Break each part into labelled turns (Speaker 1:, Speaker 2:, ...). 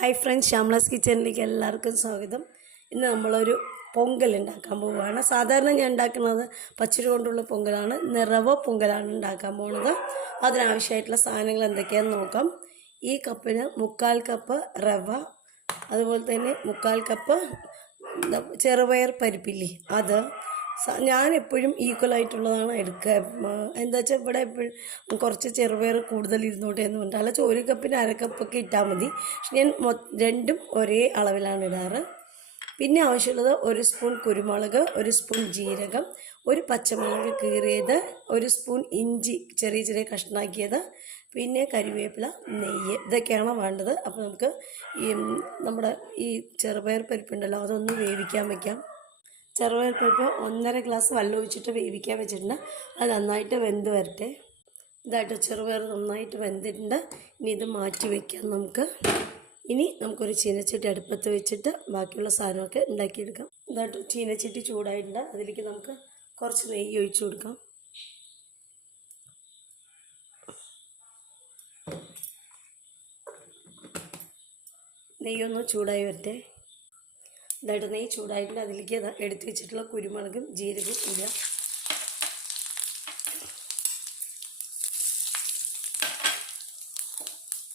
Speaker 1: Hi friends ശ്യാംലാസ് കിച്ചണിലേക്ക് എല്ലാവർക്കും സ്വാഗതം. ഇന്ന് നമ്മളൊരു പൊങ്കൽ ഉണ്ടാക്കാൻ പോവുകയാണ്. സാധാരണ ഞാൻ ഉണ്ടാക്കുന്നത് പച്ചരി കൊണ്ടുള്ള പൊങ്കലാണ് നിറവ് പൊങ്കലാണ് ഉണ്ടാക്കാൻ പോകുന്നത് അതിനാവശ്യമായിട്ടുള്ള സാധനങ്ങൾ എന്തൊക്കെയാണെന്ന് നോക്കാം. ഈ കപ്പിന് മുക്കാൽ കപ്പ് റവ അതുപോലെ തന്നെ മുക്കാൽ കപ്പ് ചെറുപയർ പരിപ്പില്ലേ അത് ഞാൻ എപ്പോഴും ഈക്വൽ ആയിട്ടുള്ളതാണ് എടുക്കുക. എന്താ വെച്ചാൽ ഇവിടെ എപ്പോഴും കുറച്ച് ചെറുപയർ കൂടുതൽ ഇരുന്നോട്ടെ എന്ന് പറഞ്ഞിട്ട്. അല്ല ഒരു കപ്പിന് അര കപ്പൊക്കെ ഇട്ടാൽ മതി. പക്ഷെ ഞാൻ രണ്ടും ഒരേ അളവിലാണ് ഇടാറ്. പിന്നെ ആവശ്യമുള്ളത് ഒരു സ്പൂൺ കുരുമുളക് ഒരു സ്പൂൺ ജീരകം ഒരു പച്ചമുളക് കീറിയത് ഒരു സ്പൂൺ ഇഞ്ചി ചെറിയ ചെറിയ കഷ്ണാക്കിയത് പിന്നെ കരിവേപ്പില നെയ്യ് ഇതൊക്കെയാണ് വേണ്ടത്. അപ്പോൾ നമുക്ക് ഈ നമ്മുടെ ഈ ചെറുപയർ പരിപ്പുണ്ടല്ലോ അതൊന്ന് വേവിക്കാൻ വയ്ക്കാം ചെറുപയർ പരിപ്പ് ഒന്നര ഗ്ലാസ് വെള്ളം ഒഴിച്ചിട്ട് വേവിക്കാൻ വെച്ചിട്ടുണ്ട്. അത് നന്നായിട്ട് വെന്ത് വരട്ടെ. ഇതായിട്ട് ചെറുപയർ നന്നായിട്ട് വെന്തിട്ടുണ്ട്. ഇനി ഇത് മാറ്റി വയ്ക്കാം നമുക്ക്. ഇനി നമുക്കൊരു ചീനച്ചട്ടി അടുപ്പത്ത് വെച്ചിട്ട് ബാക്കിയുള്ള സാധനമൊക്കെ ഉണ്ടാക്കിയെടുക്കാം. ഇതായിട്ട് ചീനച്ചട്ടി ചൂടായിട്ടുണ്ട്. അതിലേക്ക് നമുക്ക് കുറച്ച് നെയ്യ് ഒഴിച്ചു കൊടുക്കാം. നെയ്യൊന്ന് ചൂടായി വരട്ടെ. ഇതായിട്ട് ചൂടായിട്ട് ചൂടായിട്ടുണ്ട് അതിലേക്ക് എടുത്തു വെച്ചിട്ടുള്ള കുരുമുളകും ജീരകവും ഇടുക.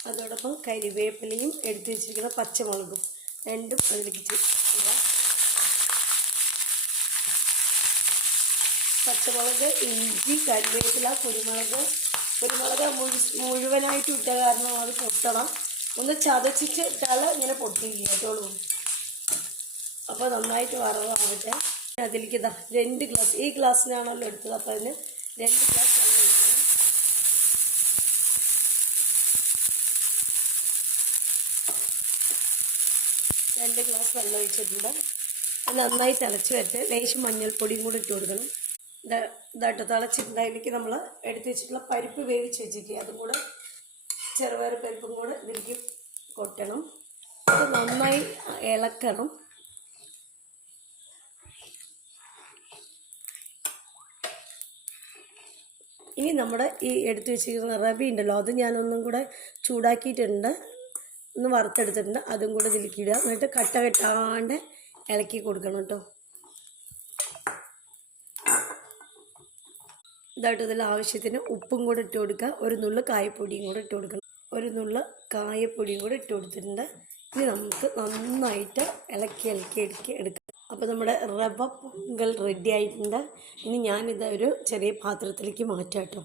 Speaker 1: അതോടൊപ്പം കരിവേപ്പിലയും എടുത്തു വെച്ചിരിക്കുന്ന പച്ചമുളകും രണ്ടും അതിലേക്ക് ചേർക്കുക പച്ചമുളക് ഇഞ്ചി കരിവേപ്പില കുരുമുളക്. കുരുമുളക് മുഴുവനായിട്ട് ഇട്ട കാരണം അത് പൊട്ടണം. ഒന്ന് ചതച്ചിട്ട് ഇട്ടാൽ ഇങ്ങനെ പൊട്ടില്ല കേട്ടോളൂ അപ്പോൾ നന്നായിട്ട് വറവാകട്ടെ അതിലേക്ക് ഇതാ രണ്ട് ഗ്ലാസ് ഈ ഗ്ലാസ്സിനാണല്ലോ എടുത്തത്. അപ്പോൾ അതിന് രണ്ട് ഗ്ലാസ് വെള്ളം ഒഴിക്കണം. രണ്ട് ഗ്ലാസ് വെള്ളം ഒഴിച്ചിട്ടുണ്ട്. അത് നന്നായി തിളച്ച് വരട്ടെ. ലേശം മഞ്ഞൾപ്പൊടിയും കൂടി ഇട്ട് കൊടുക്കണം. ഇതാ ഇതായിട്ട് തിളച്ചിട്ടുണ്ട്. അതിലേക്ക് നമ്മൾ എടുത്ത് വെച്ചിട്ടുള്ള പരിപ്പ് വേവിച്ച് വെച്ചിരിക്കുക അതും കൂടെ ചെറുപയർ പരിപ്പും കൂടെ ഇതിലേക്ക് കൊട്ടണം. അത് നന്നായി ഇളക്കണം. ഇനി നമ്മുടെ ഈ എടുത്തു വെച്ചിരിക്കുന്ന റവി ഉണ്ടല്ലോ അത് ഞാനൊന്നും കൂടെ ചൂടാക്കിയിട്ടുണ്ട്. ഒന്ന് വറുത്തെടുത്തിട്ടുണ്ട്. അതും കൂടെ ഇതിലേക്ക് ഇടുക. എന്നിട്ട് കട്ട കെട്ടാണ്ട് ഇളക്കി കൊടുക്കണം കേട്ടോ. ഇതായിട്ട് ഇതിൽ ആവശ്യത്തിന് ഉപ്പും കൂടെ ഇട്ട് കൊടുക്കുക. ഒരു നുള്ളു കായപ്പൊടിയും കൂടെ ഇട്ട് കൊടുക്കണം. ഒരു നുള്ളു കായപ്പൊടിയും കൂടെ ഇട്ട് കൊടുത്തിട്ടുണ്ട്. ഇനി നമുക്ക് നന്നായിട്ട് ഇളക്കി ഇളക്കി ഇടുക്കി എടുക്കാം. അപ്പോൾ നമ്മുടെ റവ പൊങ്കൽ റെഡി ആയിട്ടുണ്ട്. ഇനി ഞാനിത് ഒരു ചെറിയ പാത്രത്തിലേക്ക് മാറ്റാം കേട്ടോ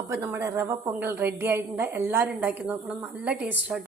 Speaker 1: അപ്പോൾ നമ്മുടെ റവ പൊങ്കൽ റെഡി ആയിട്ടുണ്ട്. എല്ലാവരും ഉണ്ടാക്കി നോക്കണം. നല്ല ടേസ്റ്റായിട്ട്